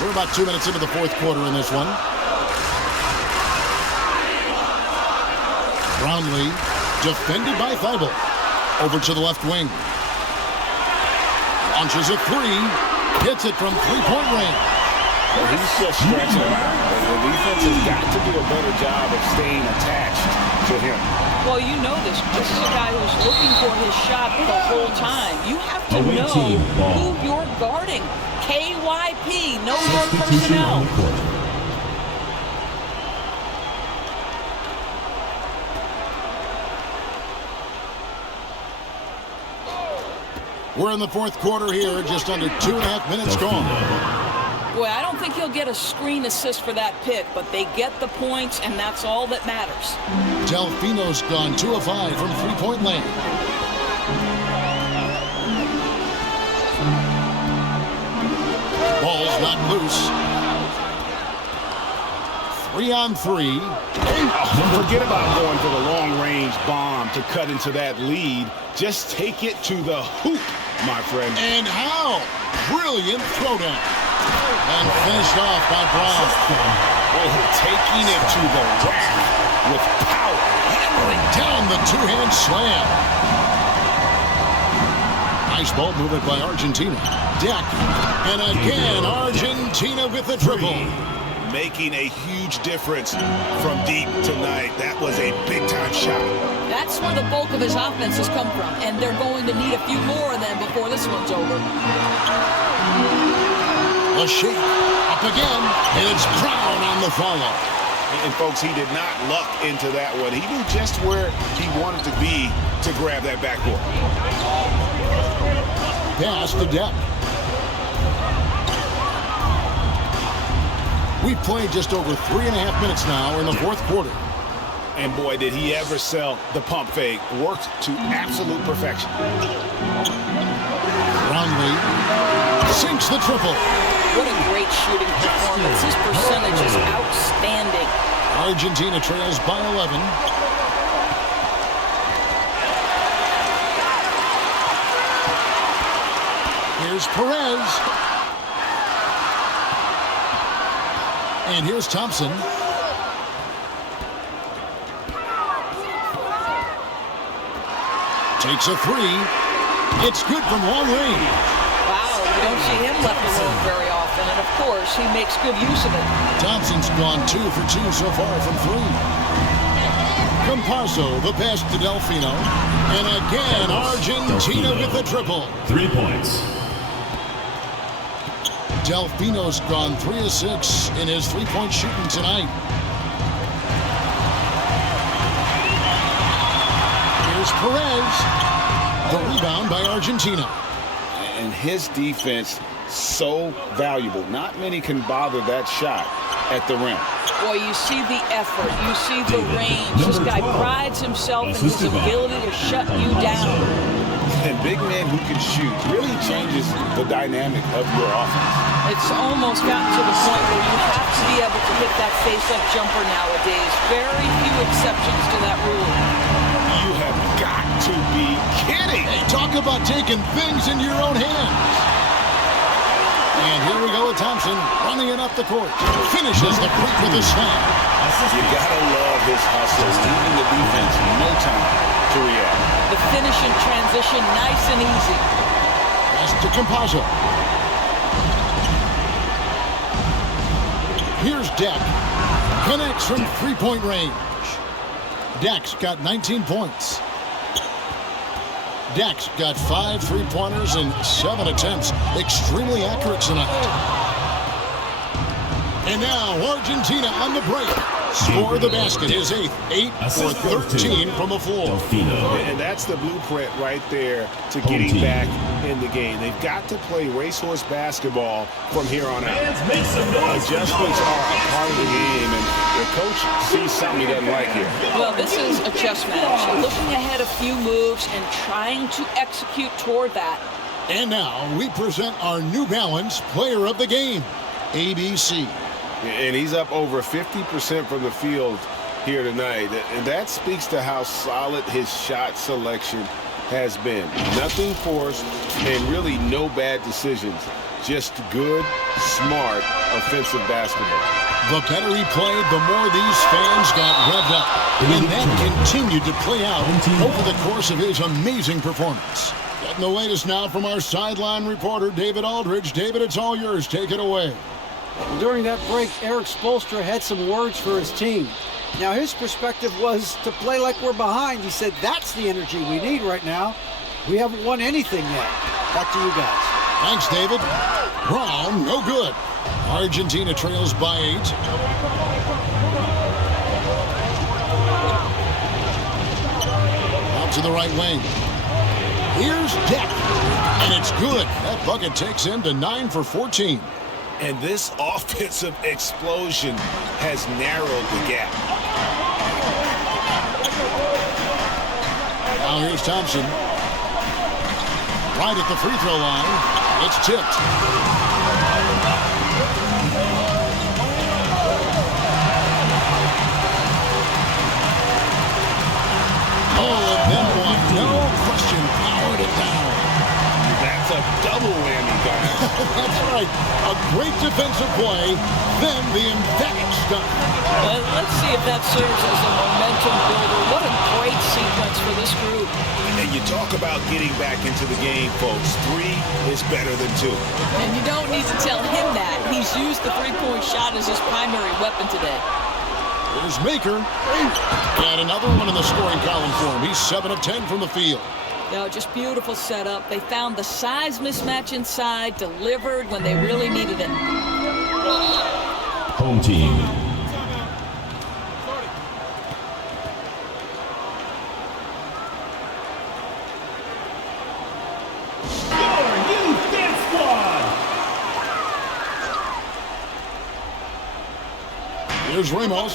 We're about 2 minutes into the fourth quarter in this one. Brownlee, defended by Thibault. Over to the left wing. Launches a three. Hits it from three-point range. Well, he's just stretching him out. The defense has got to do a better job of staying attached to him. Well, you know this. This is a guy who's looking for his shot the whole time. You have to know who you're guarding. KYP, know your personnel. We're in the fourth quarter here, just under 2.5 minutes gone. Boy, I don't think he'll get a screen assist for that pick, but they get the points, and that's all that matters. Delfino's gone 2 of 5 from three-point land. Ball's not loose. 3-on-3. Oh, forget about going for the long-range bomb to cut into that lead. Just take it to the hoop, my friend. And how? Brilliant throwdown. And finished off by Brown. Taking it to the rack with power. Hammering down the two-hand slam. Nice ball movement by Argentina. Deck. And again, Argentina with the triple. Making a huge difference from deep tonight. That was a big-time shot. That's where the bulk of his offense has come from, and they're going to need a few more of them before this one's over. A shake. Up again, and it's Brown on the follow. And folks, he did not luck into that one. He knew just where he wanted to be to grab that backboard. Pass to Depp. We've played just over 3.5 minutes now in the fourth quarter. And boy, did he ever sell the pump fake. Worked to absolute perfection. Brownlee sinks the triple. What a great shooting performance. His percentage is outstanding. Argentina trails by 11. Here's Perez. And here's Thompson. Takes a three. It's good from long range. Wow, you don't see him left alone very often. And of course, he makes good use of it. Thompson's gone 2 for 2 so far from 3. Campasso, the pass to Delfino. And again, Argentina with the triple. 3 points. Delfino's gone 3 of 6 in his three-point shooting tonight. Here's Perez. The rebound by Argentina. And his defense so valuable. Not many can bother that shot at the rim. Boy, you see the effort. You see the range. This guy prides himself in his ability to shut you down. And big men who can shoot really changes the dynamic of your offense. It's almost gotten to the point where you have to be able to hit that face-up jumper nowadays. Very few exceptions to that rule. You have got to be kidding. Hey, talk about taking things into your own hands. And here we go with Thompson running it up the court. Finishes the break with a slam. You gotta love his hustle, leaving the defense no time to react. The finish in transition, nice and easy. Pass to Campasso. Here's Deck. Connects from three-point range. Deck's got 19 points. Deck's got 5 three-pointers and 7 attempts. Extremely accurate tonight. And now Argentina on the break. Score the basket, his 8th. 8 for 13 from the floor. And that's the blueprint right there to getting back in the game. They've got to play racehorse basketball from here on out. Adjustments are a part of the game, and the coach sees something he doesn't like here. Well, this is a chess match. Looking ahead a few moves and trying to execute toward that. And now we present our New Balance Player of the Game, ABC. And he's up over 50% from the field here tonight. And that speaks to how solid his shot selection has been. Nothing forced and really no bad decisions. Just good, smart, offensive basketball. The better he played, the more these fans got revved up. And that continued to play out over the course of his amazing performance. Getting the latest now from our sideline reporter, David Aldridge. David, it's all yours. Take it away. During that break, Eric Spoelstra had some words for his team. Now, his perspective was to play like we're behind. He said, that's the energy we need right now. We haven't won anything yet. Back to you guys. Thanks, David. Brown, no good. Argentina trails by 8. Out to the right wing. Here's Deck. And it's good. That bucket takes him to 9 for 14. And this offensive explosion has narrowed the gap. Now here's Thompson. Right at the free throw line. It's tipped. Oh, and then one. No question. Powered it down. That's a double whammy, guys. That's right. A great defensive play, then the emphatic stunt. Let's see if that serves as a momentum builder. What a great sequence for this group. And you talk about getting back into the game, folks. 3 is better than 2. And you don't need to tell him that. He's used the three-point shot as his primary weapon today. Here's Maker. And another one in the scoring column for him. He's 7 of 10 from the field. No, just beautiful setup. They found the size mismatch inside, delivered when they really needed it. Home team. Here's Ramos.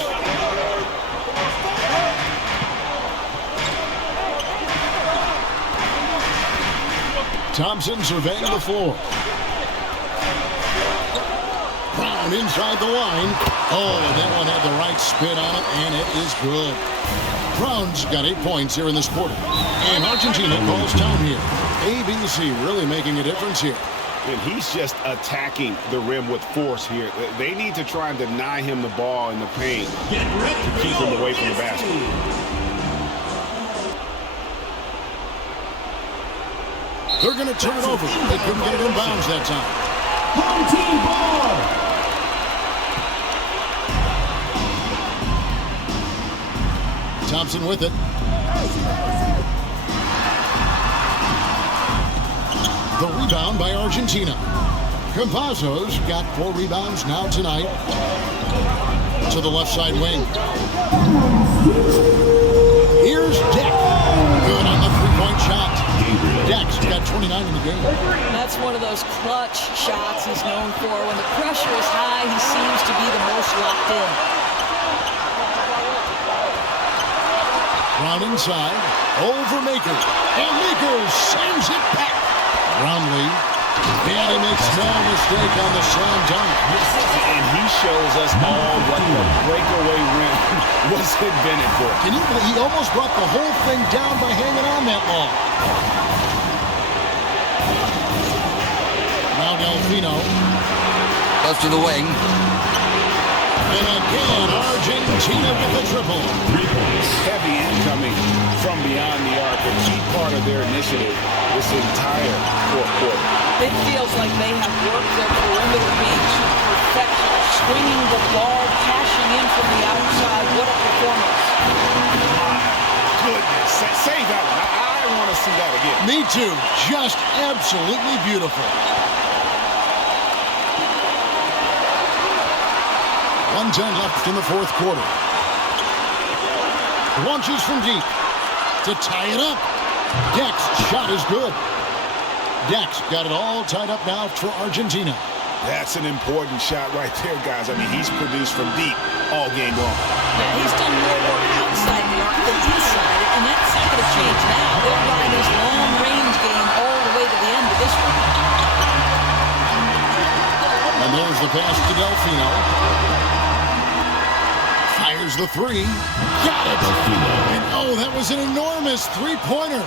Thompson surveying the floor. Brown inside the line. Oh, and that one had the right spin on it, and it is good. Brown's got 8 points here in this quarter. And Argentina calls time here. ABC really making a difference here. And he's just attacking the rim with force here. They need to try and deny him the ball in the paint to keep him away from the basket. They're going to turn it over. They couldn't get it in bounds that time. Home team ball. Thompson with it. The rebound by Argentina. Campazzo's got 4 rebounds now tonight. To the left side wing. Here's Deck. Good on the three-point shot. Deck's got 29 in the game. That's one of those clutch shots he's known for. When the pressure is high, he seems to be the most locked in. Brown inside. Over Maker. And Maker sends it back. Brownlee. And he makes no mistake on the slam dunk. And he shows us all what the breakaway rim was invented for. Can you believe he almost brought the whole thing down by hanging on that long? Now Delfino. Goes to the wing. And again, Argentina with the triple. 3 points. Heavy incoming from beyond the arc. A key part of their initiative this entire fourth quarter. It feels like they have worked their perimeter game to perfection. Swinging the ball, cashing in from the outside. What a performance. My goodness. Say that one. I want to see that again. Me too. Just absolutely beautiful. 1:10 left in the fourth quarter. Launches from deep to tie it up. Deck's shot is good. Deck's got it all tied up now for Argentina. That's an important shot right there, guys. I mean, he's produced from deep all game long. Yeah, he's done more work outside the arc than inside, and that's not going to change now. They'll ride his long-range game all the way to the end of this one. And there's the pass to Delfino. Fires the three. Got it. And oh, that was an enormous three-pointer.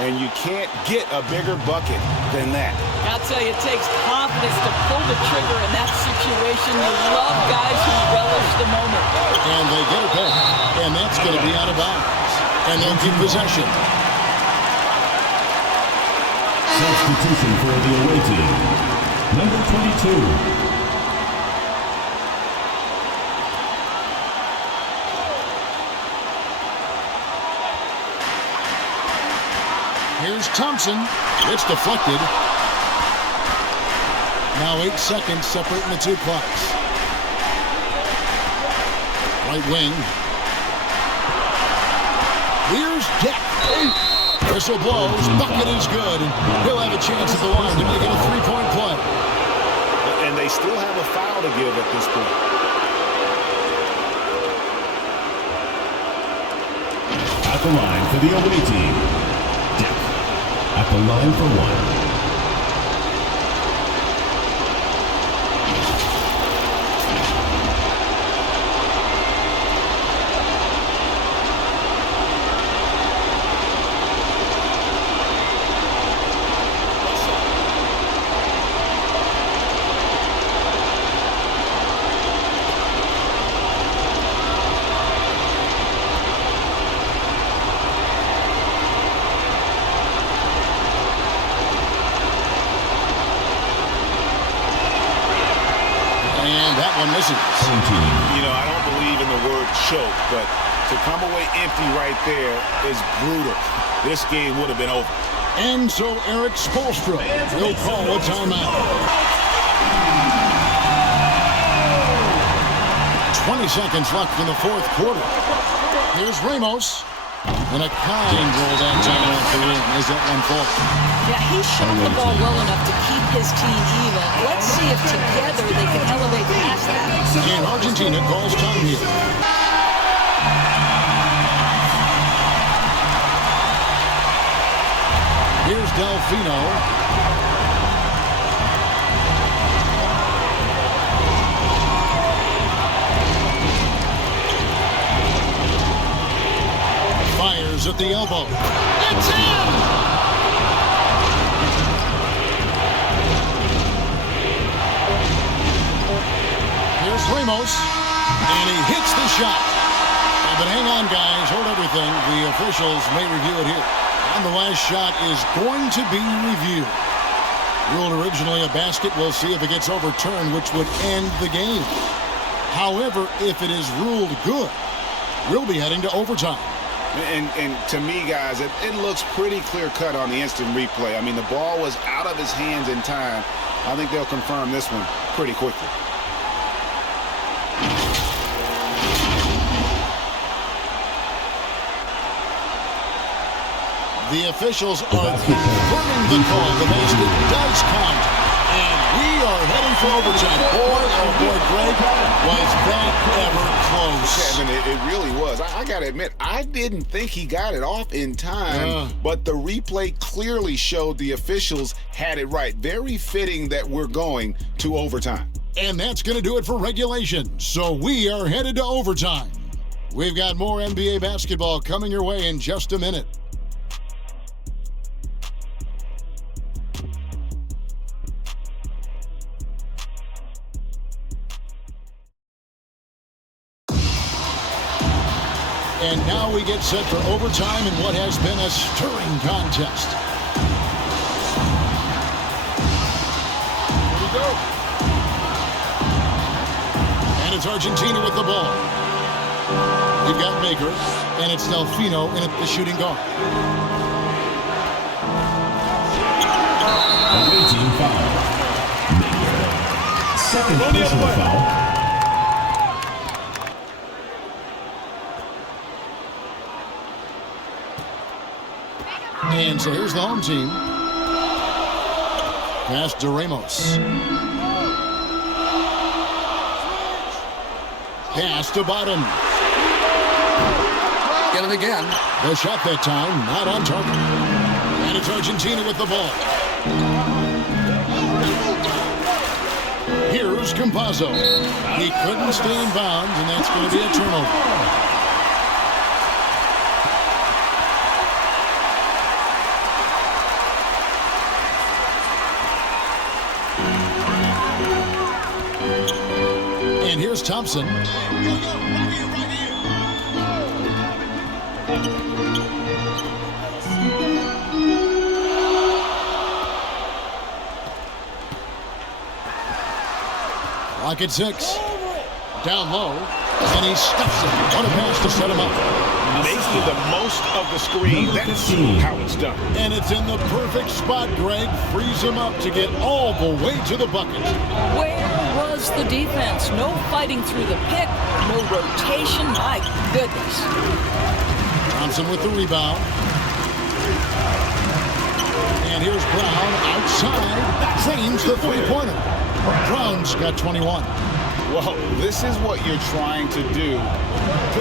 And you can't get a bigger bucket than that. I'll tell you, it takes confidence to pull the trigger in that situation. You love guys who relish the moment. And they get it back. And that's going to be out of bounds. And they'll keep possession. Substitution for the away team. Number 22. Here's Thompson. It's deflected. Now 8 seconds separating the two clocks. Right wing. Here's Deck. Whistle blows. Bucket is good. And he'll have a chance at the line to make it a three-point play. And they still have a foul to give at this point. At the line for the away team. Deck. At the line for one. And that one misses. You know, I don't believe in the word choke, but to come away empty right there is brutal. This game would have been over. And so Eric Spoelstra will call a timeout. 20 seconds left in the fourth quarter. Here's Ramos. And a kind roll that time off the rim as that one falls. Yeah, he shot the ball well enough to keep his team even. Let's see if together they can elevate past that. And Argentina calls time here. Here's Delfino. Fires at the elbow. It's in! Here's Ramos, and he hits the shot. But hang on, guys. Hold everything. The officials may review it here. And the last shot is going to be reviewed. Ruled originally a basket. We'll see if it gets overturned, which would end the game. However, if it is ruled good, we'll be heading to overtime. And to me, guys, it looks pretty clear-cut on the instant replay. I mean, the ball was out of his hands in time. I think they'll confirm this one pretty quickly. The officials are confirming the call. The basket does count. And we are heading for overtime. Boy, oh boy, Greg, was that ever close. Kevin, it really was. I got to admit, I didn't think he got it off in time, but the replay clearly showed the officials had it right. Very fitting that we're going to overtime. And that's going to do it for regulation. So we are headed to overtime. We've got more NBA basketball coming your way in just a minute. And now we get set for overtime in what has been a stirring contest. Here we go. And it's Argentina with the ball. We've got Maker, and it's Delfino in at the shooting guard. Away team foul. Second personal foul. And so here's the home team. Pass to Ramos. Pass to Bottom. Get it again. The shot that time, not on target. And it's Argentina with the ball. Here's Campazzo. He couldn't stay in bounds, and that's going to be a turnover. And here's Thompson. Clock at 6. Down low. And he stuffs it. What a pass to set him up. Making the most of the screen. That's how it's done. And it's in the perfect spot, Greg. Frees him up to get all the way to the bucket. Where was the defense? No fighting through the pick. No rotation. My goodness. Thompson with the rebound. And here's Brown outside. Frames the three-pointer. Brown's got 21. Well, this is what you're trying to do.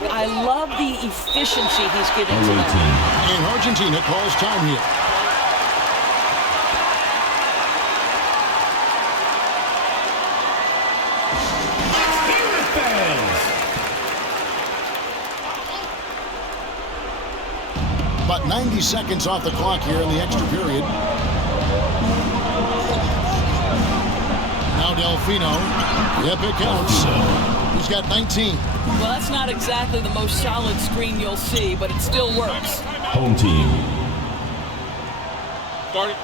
I love the efficiency he's giving to them. And Argentina calls time here. About 90 seconds off the clock here in the extra period. Now Delfino. Yep, it counts. He's got 19. Well, that's not exactly the most solid screen you'll see, but it still works. Home team. Starting.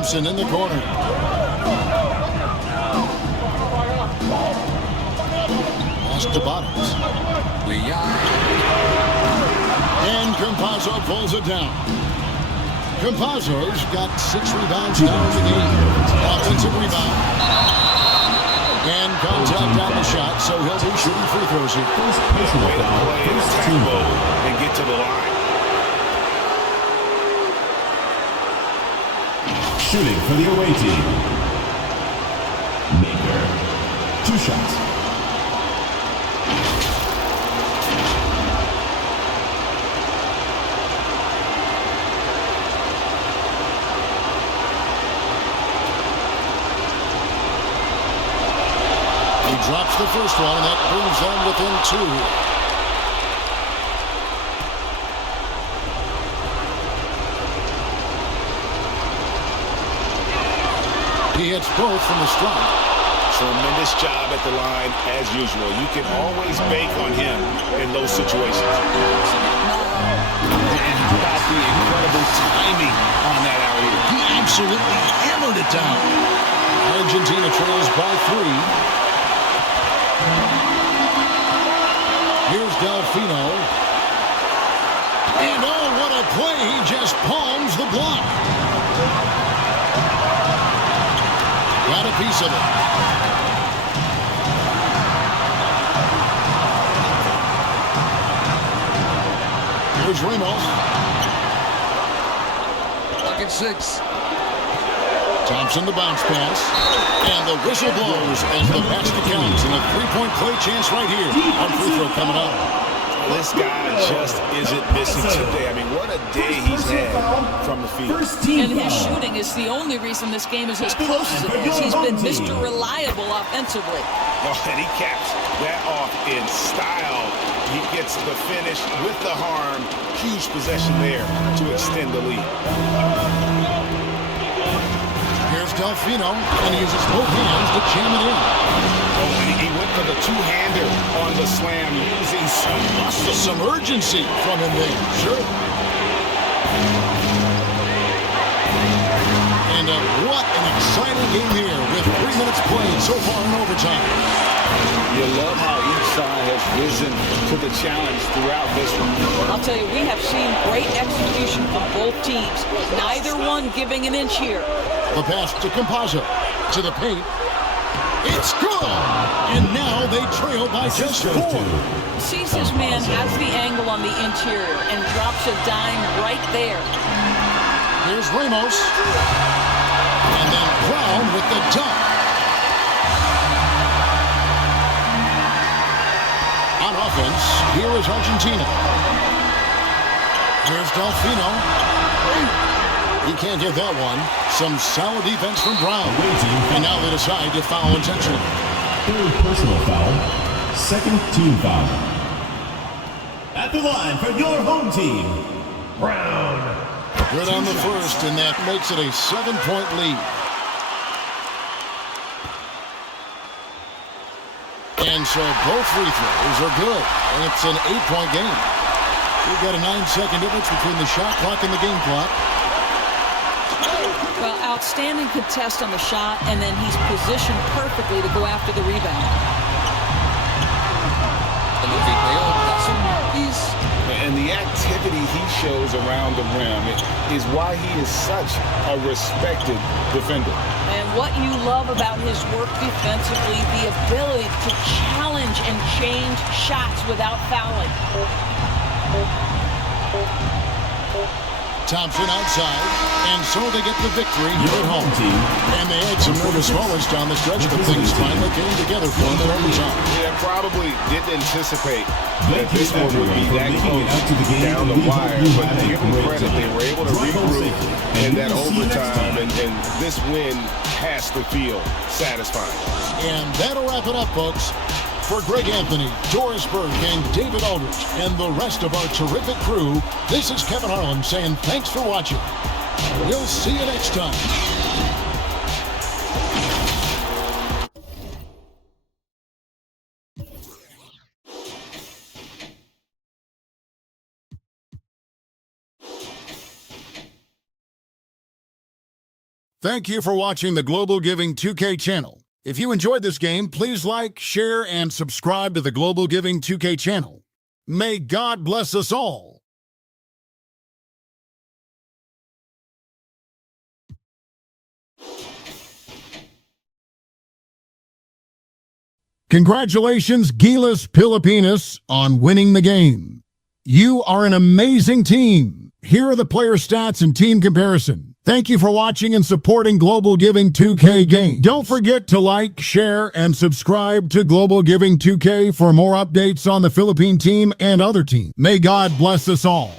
Thompson in the corner. Pass to Bottoms. And Campazzo pulls it down. Campazzo's got 6 rebounds now in the game. Offensive rebound. And contact on the shot, so he'll be shooting free throws here. First personal foul. First team and get to the line. Shooting for the away team. Maker. 2 shots. He drops the first one, and that brings them within 2. He hits both from the stripe. Tremendous job at the line, as usual. You can always bank on him in those situations. And how about the incredible timing on that alley? He absolutely hammered it down. Argentina trails by 3. Here's Delfino. And oh, what a play. He just palms the block. Got a piece of it. Here's Ramos. Bucket 6. Thompson the bounce pass. And the whistle blows as the basket counts. And a 3-point play chance right here. One free throw coming up. This guy just isn't missing today. I mean, what a day he's had from the field. And his shooting is the only reason this game is as close as it is. He's been Mr. Reliable offensively. Oh, and he caps that off in style. He gets the finish with the harm. Huge possession there to extend the lead. Here's Delfino, and he uses both hands to jam it in. Oh, and he went for the two-hander on the slam, using some muscle. Some urgency from him there. Sure. And what an exciting game here with 3 minutes played so far in overtime. You love how each side has risen to the challenge throughout this one. I'll tell you, we have seen great execution from both teams. Neither one giving an inch here. The pass to Campazzo. To the paint. It's good! And now they trail by just 4. Sees his man has the angle on the interior and drops a dime right there. Here's Ramos. And then Brown with the dunk. On offense, here is Argentina. Here's Delfino. He can't get that one. Some solid defense from Brown. And now they decide to foul intentionally. 3rd personal foul. 2nd team foul. At the line for your home team, Brown. Good on the first, and that makes it a 7-point lead. And so both free throws are good. And it's an 8-point game. We've got a 9-second difference between the shot clock and the game clock. Well, outstanding contest on the shot, and then he's positioned perfectly to go after the rebound. And the activity he shows around the rim is why he is such a respected defender. And what you love about his work defensively, the ability to challenge and change shots without fouling. Thompson outside, and so they get the victory here at home. And they had some nervous moments down the stretch, but things finally came together for them in overtime. Yeah, probably didn't anticipate that this one would be that close down the wire, but give them credit, they were able to regroup in that overtime, and this win has to feel satisfying. And that'll wrap it up, folks. For Greg Anthony, Doris Burke, and David Aldridge, and the rest of our terrific crew, this is Kevin Harlan saying thanks for watching. We'll see you next time. Thank you for watching the Global Giving 2K channel. If you enjoyed this game, please like, share, and subscribe to the Global Giving 2K channel. May God bless us all. Congratulations, GILAS Pilipinas, on winning the game. You are an amazing team. Here are the player stats and team comparison. Thank you for watching and supporting Global Giving 2K game. Don't forget to like, share, and subscribe to Global Giving 2K for more updates on the Philippine team and other teams. May God bless us all.